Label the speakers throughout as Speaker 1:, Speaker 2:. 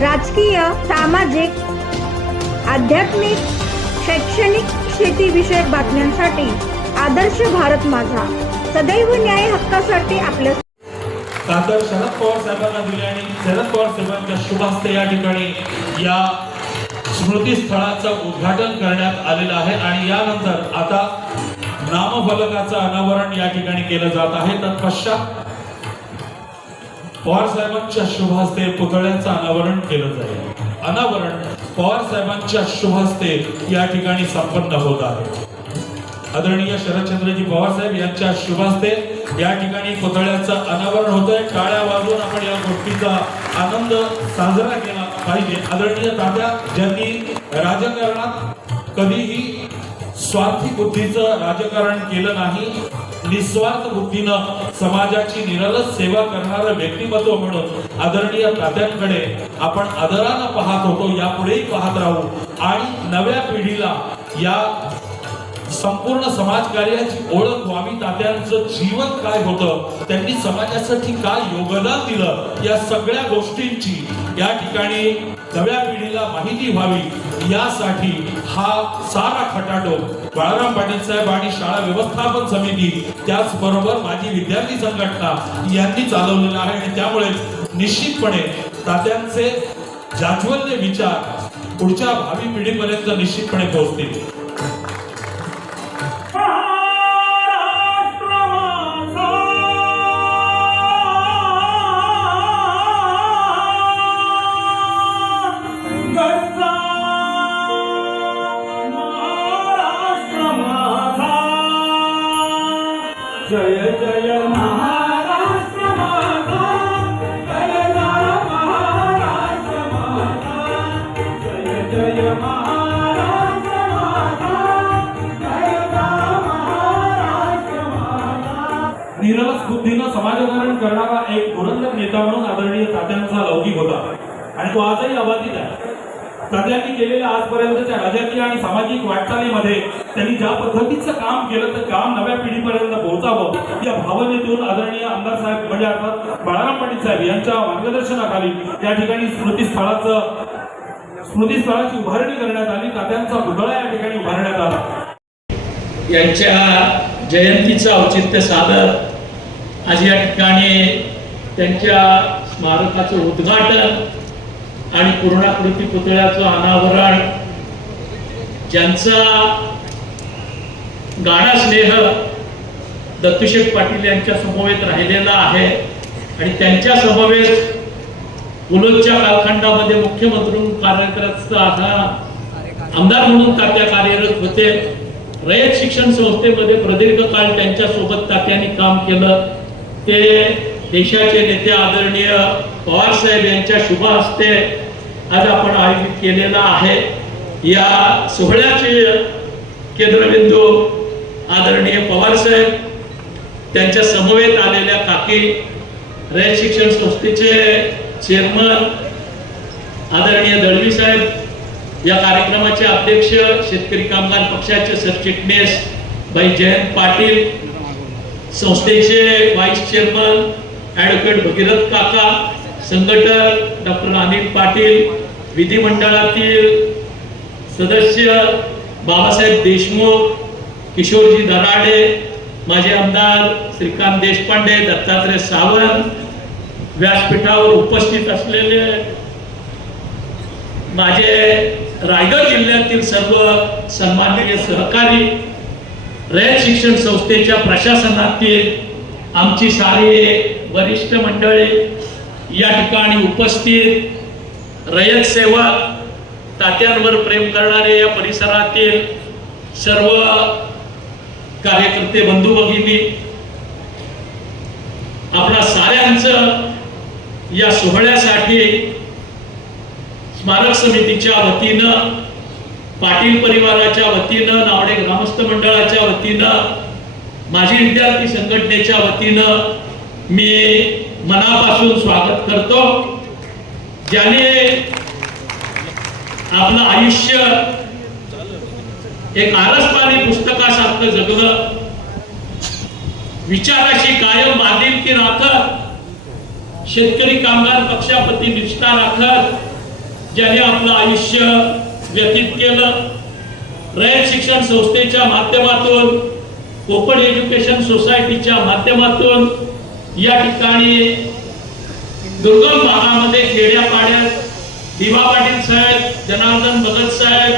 Speaker 1: राजकीय सामाजिक आध्यात्मिक शैक्षणिक शेतीविषयक बातम्यांसाठी आदर्श भारत माझा. सदैव न्याय हक्कासाठी आपलं
Speaker 2: खासदार शरद पवार साहेबांना दिले आणि शरद पवार साहेबांच्या शुभास्ते या ठिकाणी या स्मृतीस्थळाचं उद्घाटन करण्यात आलेलं आहे आणि यानंतर आता नामफलकाचं अनावरण या ठिकाणी केलं जात आहे. तत्पश्चात पवार साहेबांच्या शुभ हस्ते पुतळ्याचं अनावरण केलं जाईल. अनावरण पवार साहेबांच्या शुभ हस्ते या ठिकाणी संपन्न होत आहे. आदरणीय शरदचंद्रजी पवार साहेब यांच्या शुभ हस्ते या ठिकाणी पुतळ्याचं अनावरण होत आहे टाळ्या वाजवून आपण या गोष्टीचा आनंद साजरा केला पाहिजे. आदरणीय दादा ज्यांनी राजकारणात कधीही स्वार्थी बुद्धीचं राजकारण केलं नाही निस्वार्थ बुद्धीनं समाजाची निरलस सेवा करणारं व्यक्तिमत्व म्हणून आदरणीय तात्यांकडे आपण आदरानं पाहत होतो. यापुढेही पाहत राहू. आणि नव्या पिढीला या संपूर्ण समाजकार्याची ओळख व्हावी तात्यांचं जीवन काय होतं त्यांनी समाजासाठी काय योगदान दिलं या सगळ्या गोष्टींची या ठिकाणी नव्या पिढीला माहिती व्हावी. यासाठी हा सारा खटाटो बाळाराम पाटील साहेब आणि शाळा व्यवस्थापन समिती त्याचबरोबर माझी विद्यार्थी संघटना यांनी चालवलेला आहे. आणि त्यामुळे निश्चितपणे तात्यांचे जाज्वल्य विचार पुढच्या भावी पिढीपर्यंत निश्चितपणे पोहोचतील. बुद्धीनं समाजकारण करणारा एक धुरंधर नेता म्हणून आदरणीय तात्यांचा लौकिक होता. आणि तो आजही अबाधित आहे. तात्यांनी केलेल्या आजपर्यंतच्या राजकीय आणि सामाजिक वाटचालीमध्ये त्यांनी ज्या पद्धतीचं काम केलं तर काम नव्या पिढीपर्यंत पोहोचावं या भावनेतून आदरणीय आमदार साहेब म्हणजे अर्थात बाळाराम पाटील साहेब यांच्या मार्गदर्शनाखाली या ठिकाणी स्मृतीस्थळाचं स्मृतीस्थळाची उभारणी करण्यात आली. तात्यांचा पुतळा या ठिकाणी उभारण्यात आला.
Speaker 3: यांच्या जयंतीचं औचित्य साधत आज या ठिकाणी त्यांच्या स्मारकाचं उद्घाटन आणि पूर्णाकृती पुतळ्याचं अनावरण ज्यांचा गाणा स्नेह दत्तुशेठ पाटील यांच्या समवेत राहिलेला आहे आणि त्यांच्या समवेत पुलोदच्या कालखंडामध्ये मुख्यमंत्री म्हणून कार्यरत आमदार म्हणून तात्या कार्यरत होते. रयत शिक्षण संस्थेमध्ये प्रदीर्घ काळ त्यांच्यासोबत तात्याने काम केलं. ते देशाचे नेते आदरणीय पवार साहेब यांच्या शुभ हस्ते आज आपण आयोजित केलेला आहे. या सोहळ्याचे केंद्रबिंदू आदरणीय पवार साहेब त्यांच्या समवेत आलेल्या काकी रयत शिक्षण संस्थेचे चेअरमन आदरणीय दळवी साहेब या कार्यक्रमाचे अध्यक्ष शेतकरी कामगार पक्षाचे सरचिटणीस भाई जयंत पाटील संस्थेचे व्हाईस चेअरमन ॲडव्होकेट भगीरथ काका संघटक डॉक्टर अनिल पाटील विधिमंडळातील सदस्य बाबासाहेब देशमुख किशोरजी दराडे माझे आमदार श्रीकांत देशपांडे दत्तात्रय सावंत व्यासपीठावर उपस्थित असलेले माझे रायगड जिल्ह्यातील सर्व सन्माननीय सहकारी रयत शिक्षण संस्थेच्या प्रशासनातील आमची सारे वरिष्ठ मंडळी या ठिकाणी उपस्थित रयत सेवा तात्यांवर प्रेम करणारे या परिसरातील सर्व कार्यकर्ते बंधू भगिनी आपल्या साऱ्यांचं या सोहळ्यासाठी स्मारक समितीच्या वतीनं पाटील परिवाराच्या वतीनं नावडे ग्रामस्थ मंडळाच्या वतीनं माझी विद्यार्थी संघटनेच्या वतीनं मी मनापासून स्वागत करतो. ज्याने आपलं आयुष्य एक आरसपाणी पुस्तकासारखं जगलं. विचाराशी कायम बांधिलकी राखत शेतकरी कामगार पक्षापती निष्ठा राखत ज्याने आपलं आयुष्य व्यतीत केलं. रयत शिक्षण संस्थेच्या माध्यमातून कोकण एज्युकेशन सोसायटीच्या माध्यमातून या ठिकाणी दुर्गम भागामध्ये खेड्यापाड्यात दिवा पाटील साहेब जनार्दन भगत साहेब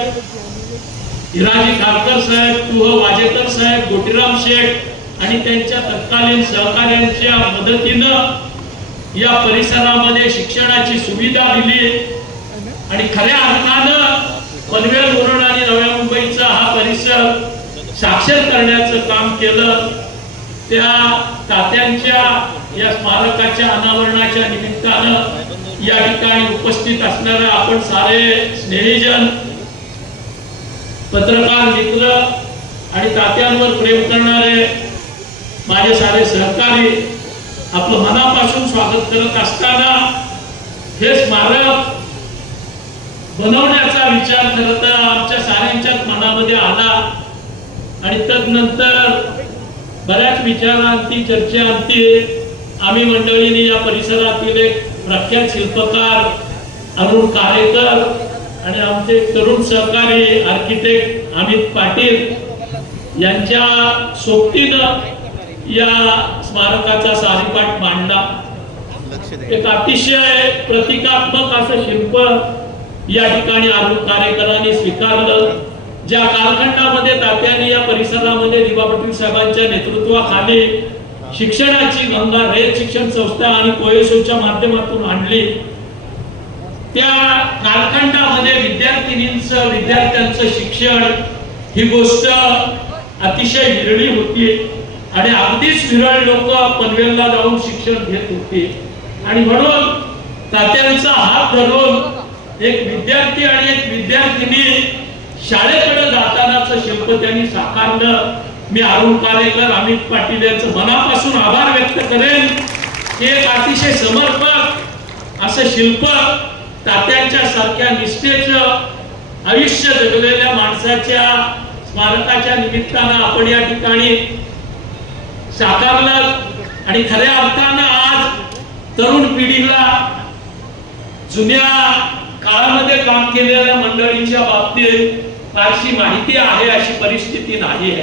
Speaker 3: हिराजी खारकर साहेब तुह वाजेकर साहेब गोटीराम शेठ आणि त्यांच्या तत्कालीन सहकार्यांच्या मदतीनं या परिसरामध्ये शिक्षणाची सुविधा दिली. आणि खऱ्या अर्थानं पनवेल उरण आणि नव्या मुंबईचा हा परिसर साक्षर करण्याचं काम केलं. त्या तात्यांच्या या स्मारकाच्या अनावरणाच्या निमित्तानं या ठिकाणी उपस्थित असणारे आपण सारे स्नेहीजन पत्रकार मित्र आणि तात्यांवर प्रेम करणारे माझे सारे सहकारी आपलं मनापासून स्वागत करत असताना हे स्मारक बनवण्याचं विचार खरं तर आमच्या साऱ्यांच्याच मनामध्ये आला. आणि तदनंतर बऱ्याच विचारांती चर्चेअंती आम्ही मंडळीने या परिसरातील एक प्रख्यात शिल्पकार अरुण कारेकर आणि आमचे तरुण सहकारी आर्किटेक्ट अमित पाटील यांच्या सोबतीनं या स्मारकाचा सारीपाठ मांडला एक अतिशय प्रतिकात्मक असं शिल्प या ठिकाणी आरोप कार्यकर्त्यांनी स्वीकारलं. ज्या कालखंडामध्ये तात्याने या परिसरामध्ये दिवा पाटील साहेबांच्या नेतृत्वाखाली शिक्षणाची गंगा रेल शिक्षण संस्था आणि कोयसोच्या माध्यमातून आणली. त्या कालखंडामध्ये विद्यार्थिनींचं विद्यार्थ्यांचं शिक्षण ही गोष्ट अतिशय विरळी होती आणि अगदीच विरळ लोक पनवेलला जाऊन शिक्षण घेत होते. आणि म्हणून तात्यांचा हात धरून एक विद्यार्थी आणि एक विद्यार्थिनी शाळेकडे जातानाच शिल्प त्यांनी साकारलं. मी अरुण कारेकर अमित पाटील यांचं मनापासून आभार व्यक्त करेन. एक अतिशय समर्पक असं शिल्प तात्यांच्या सारख्या निष्ठेचं आयुष्य जगलेल्या माणसाच्या स्मारकाच्या निमित्तानं आपण या ठिकाणी साकारलं. आणि खऱ्या अर्थानं आज तरुण पिढीला जुन्या काळामध्ये काम केलेल्या मंडळींच्या बाबतीत फारशी माहिती आहे अशी परिस्थिती नाही आहे.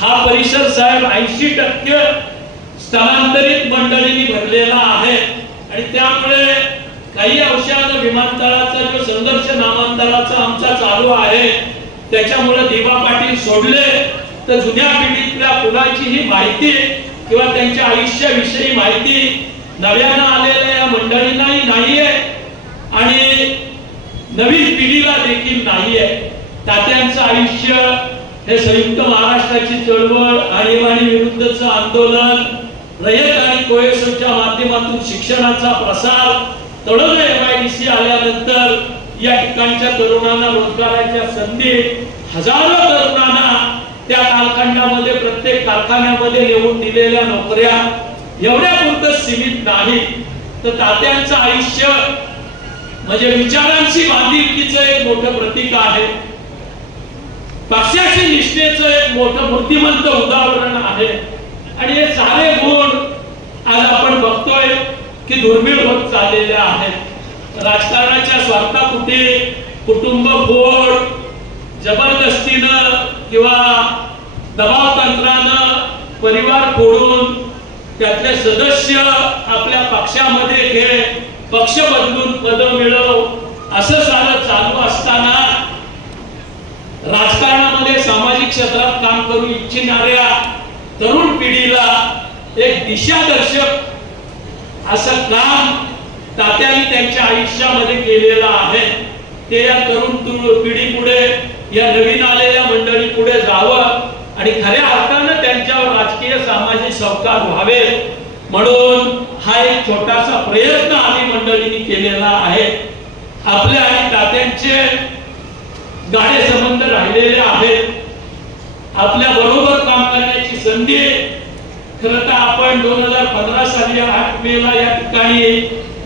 Speaker 3: हा परिसर साहेब ऐंशी टक्के स्थलांतरित मंडळींनी भरलेला आहे. आणि त्यामुळे काही अंशानं विमानतळाचा जो संघर्ष नामांतराचा आमचा चालू आहे त्याच्यामुळे दिवा पाटील सोडले. तर जुन्या पिढीतल्या मुलाची ही माहिती किंवा त्यांच्या आयुष्याविषयी माहिती नव्यानं आलेल्या या मंडळींनाही नाहीये. आणि नवीन पिढीला देखील नाहीये. तात्यांचं आयुष्य हे संयुक्त महाराष्ट्राची चळवळ आणीबाणी विरुद्धचं आंदोलन रयत आणि कोयसच्या माध्यमातून शिक्षणाचा प्रसार तळोजा एमआयडीसी आल्यानंतर या ठिकाणच्या तरुणांना रोजगाराच्या संधी हजारो तरुणांना त्या कालखंडामध्ये प्रत्येक कारखान्यामध्ये येऊन दिलेल्या नोकऱ्या एवढ्या पुरत सीमित नाही तर तात्यांचं आयुष्य म्हणजे विचारांशी बांधिलकीचं एक मोठं प्रतीक आहे. पक्षाशी निष्ठेचं एक मोठं बुद्धिमंत उदाहरण आहे. आणि हे सारे गुण आज आपण बघतोय की दुर्मिळ होत चाललेले आहेत. राजकारणाच्या स्वार्थापुटे कुटुंब फोड जबरदस्तीनं किंवा दबाव तंत्रानं परिवार फोडून त्यातले सदस्य आपल्या पक्षामध्ये घे पक्ष बदलून पद मिळव असं सारं चालू असताना राजकारणामध्ये सामाजिक क्षेत्रात काम करू इच्छिणाऱ्या तरुण पिढीला एक दिशादर्शक असं काम तात्याने त्यांच्या आयुष्यामध्ये केलेलं आहे. ते या तरुण पिढी पुढे या नवीन आलेल्या मंडळी पुढे जावं आणि खऱ्या अर्थानं त्यांच्यावर राजकीय सामाजिक संस्कार व्हावे म्हणून हा एक छोटासा प्रयत्न आम्ही मंडळींनी केलेला आहे. आपल्या आणि तात्यांचे गाडे संबंध राहिलेले आहेत. आपल्या बरोबर काम करण्याची संधी खर तर आपण दोन हजार पंधरा साली आठ मे ला या ठिकाणी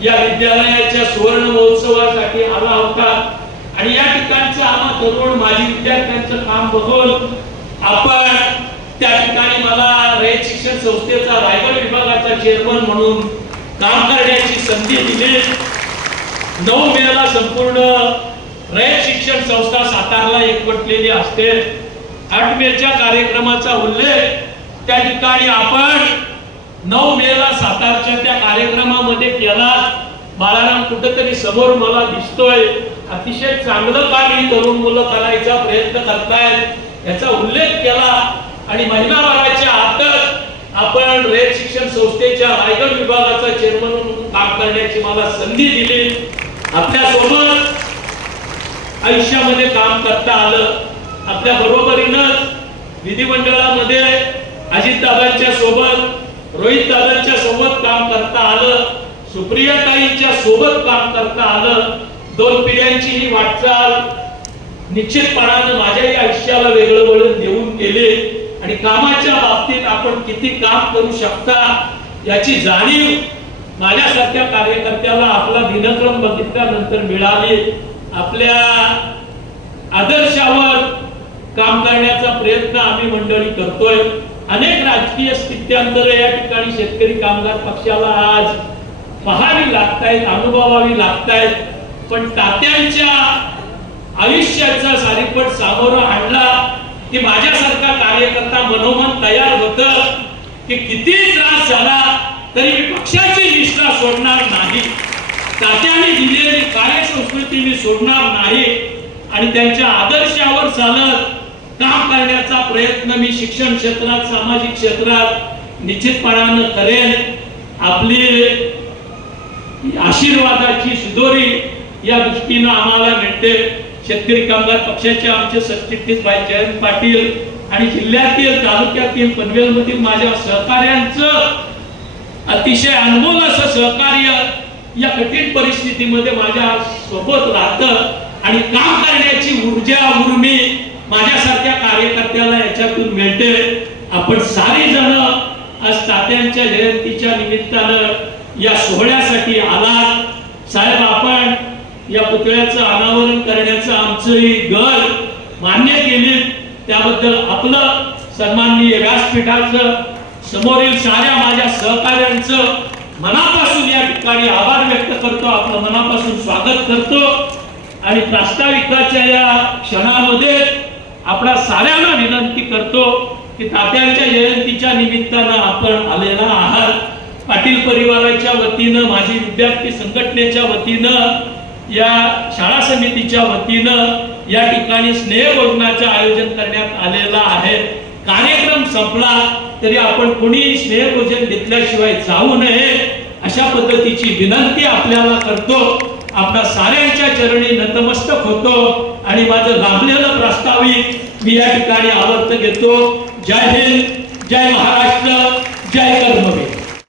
Speaker 3: या विद्यालयाच्या सुवर्ण महोत्सवासाठी आला होता. आणि या ठिकाणचं आम्हा तरुण माजी विद्यार्थ्यांचं काम बघून आपण त्या ठिकाणी मला रयत शिक्षण संस्थेचा रायगड विभागाचा चेअरमन म्हणून काम करण्याची संधी दिली. नऊ मेला संपूर्ण रयत शिक्षण संस्था सातारला एकवटलेली असते. आठ मेच्या कार्यक्रमाचा उल्लेख. त्या ठिकाणी आपण नऊ मेला सातारच्या त्या कार्यक्रमामध्ये केला. बाळाराम कुठेतरी समोर मला दिसतोय. अतिशय चांगलं काम ही तरुण मुलं करायचा प्रयत्न करतायत. याचा उल्लेख केला. आणि महिनाभराच्या आता आपण रेल शिक्षण संस्थेच्या रायगड विभागाचा चेअरमन म्हणून काम करण्याची मला संधी दिली. आपल्यासोबत आयुष्यामध्ये काम करता आलं. आपल्या बरोबरीनच विधिमंडळामध्ये अजितदादांच्या सोबत रोहित दादांच्या सोबत काम करता आलं. सुप्रिया ताईंच्या सोबत काम करता आलं. दोन पिढ्यांची ही वाटचाल निश्चितपणानं माझ्याही आयुष्याला वेगळं वळण देऊन केले. आणि कामाच्या बाबतीत आपण किती काम करू शकता याची जाणीव माझ्यासारख्या कार्यकर्त्याला आपला दिनक्रम बघितल्यानंतर मिळाली. आपल्या आदर्शावर काम करण्याचा प्रयत्न आम्ही मंडळी करतोय. अनेक राजकीय स्थित्यांतर या ठिकाणी शेतकरी कामगार पक्षाला आज पहावी लागतायत अनुभवावी लागतायत. पण तात्यांच्या आयुष्याचा सारीपट सामोरं आणला. की माझ्यासारखा कार्यकर्ता मनोमन तयार होत की किती त्रास झाला तरी मी पक्षाची निष्ठा सोडणार नाही. तात्याने दिलेली कार्यसंस्कृती मी सोडणार नाही. आणि त्यांच्या आदर्शावर चालत काम करण्याचा प्रयत्न मी शिक्षण क्षेत्रात सामाजिक क्षेत्रात निश्चितपणानं करेन. आपली आशीर्वादाची सुदोरी या दृष्टीनं आम्हाला मिळते. शेतकरी कामगार पक्षाचे आमचे सरचिटणीस भाई जयंत पाटील आणि जिल्ह्यातील तालुक्यातील पनवेलमधील माझ्या सहकार्यांचं अतिशय अनमोल असं सहकार्य या कठीण परिस्थितीमध्ये माझ्या सोबत राहतं आणि काम करण्याची ऊर्जा उर्मी माझ्यासारख्या कार्यकर्त्याला याच्यातून मिळते. आपण सारी जण आज तात्यांच्या जयंतीच्या निमित्तानं या सोहळ्यासाठी आलात. साहेब आपण या पुतळ्याचं अनावरण करण्याचं आमचंही ही मान्य केले. त्याबद्दल आपलं सन्माननीय व्यासपीठाचं समोरील साऱ्या माझ्या सहकार्यांचं मनापासून या ठिकाणी आभार व्यक्त करतो. आपलं मनापासून स्वागत करतो. आणि प्रास्ताविकाच्या या क्षणामध्ये आपल्या साऱ्यांना विनंती करतो की तात्यांच्या जयंतीच्या निमित्तानं आपण आलेला आहात. पाटील परिवाराच्या वतीनं माझी विद्यार्थी संघटनेच्या वतीनं या शाळा समितीच्या वतीनं या ठिकाणी स्नेहभोजनाचं आयोजन करण्यात आलेलं आहे. कार्यक्रम संपला तरी आपण कोणी स्नेहभोजन घेतल्याशिवाय जाऊ नये अशा पद्धतीची विनंती आपल्याला करतो. आपल्या साऱ्यांच्या चरणी नतमस्तक होतो आणि माझं लाभलेलं प्रास्ताविक मी या ठिकाणी आवर्त घेतो. जय हिंद जय महाराष्ट्र जय